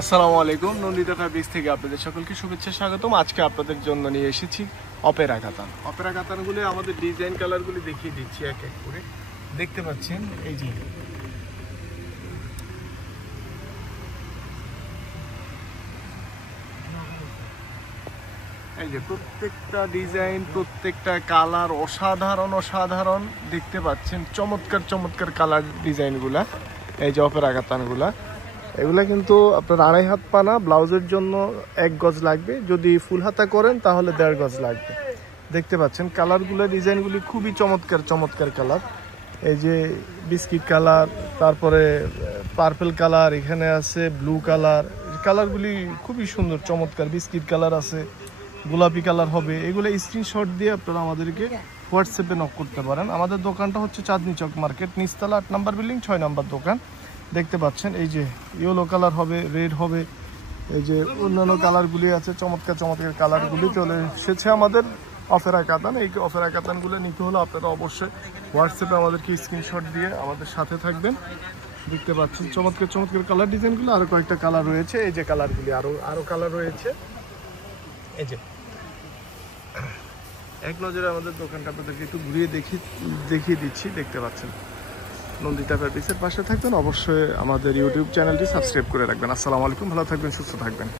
আসসালামু আলাইকুম। নন্দিতা ফ্যাব্রিক্স থেকে আপনাদের সকলকে শুভেচ্ছা স্বাগতম। আজকে আপনাদের জন্য নিয়ে এসেছি অপেরা কাতান। অপেরা কাতানগুলো আমাদের ডিজাইন কালারগুলি দেখিয়ে দিচ্ছি এক এক করে। দেখতে পাচ্ছেন এই যে প্রত্যেকটা ডিজাইন, প্রত্যেকটা কালার অসাধারণ দেখতে পাচ্ছেন। চমৎকার কালার ডিজাইনগুলা। এই যে অপেরা কাতানগুলা, এগুলা কিন্তু আপনার 2.5 হাত পানা। ব্লাউজের জন্য 1 গজ লাগবে, যদি ফুল হাতা করেন তাহলে 1.5 গজ লাগবে। দেখতে পাচ্ছেন কালারগুলো, ডিজাইনগুলি খুবই চমৎকার কালার। এই যে বিস্কিট কালার, তারপরে পার্পল কালার, এখানে আছে ব্লু কালার। কালারগুলি খুবই সুন্দর, চমৎকার। বিস্কিট কালার আছে, গোলাপি কালার হবে। এগুলো স্ক্রিনশট দিয়ে আপনারা আমাদেরকে হোয়াটসঅ্যাপে নক করতে পারেন। আমাদের দোকানটা হচ্ছে চাঁদনি চক মার্কেট, নিচতলা 8 নম্বর বিল্ডিং, 6 নম্বর দোকান। দেখতে পাচ্ছেন এই যে ইয়েলো কালার হবে, রেড হবে, এই যে অন্যান্য কালারগুলি আছে। চমৎকার কালারগুলি চলে এসেছে আমাদের অপেরা কাতান। এই অপেরা কাতানগুলো নিতে হলে আপনারা অবশ্যই হোয়াটসঅ্যাপে আমাদেরকে স্ক্রিনশট দিয়ে আমাদের সাথে থাকবেন। দেখতে পাচ্ছেন চমৎকার কালার ডিজাইনগুলো। আরও কয়েকটা কালার রয়েছে, এই যে কালারগুলি, আরও কালার রয়েছে। এই যে এক নজরে আমাদের দোকানটা আপনাদেরকে একটু ঘুরিয়ে দেখিয়ে দিচ্ছি। দেখতে পাচ্ছেন নন্দিতা ফ্যাব্রিক্সের পাশে থাকবেন। অবশ্যই আমাদের ইউটিউব চ্যানেলটি সাবস্ক্রাইব করে রাখবেন। আসসালামু আলাইকুম, ভালো থাকবেন, সুস্থ থাকবেন।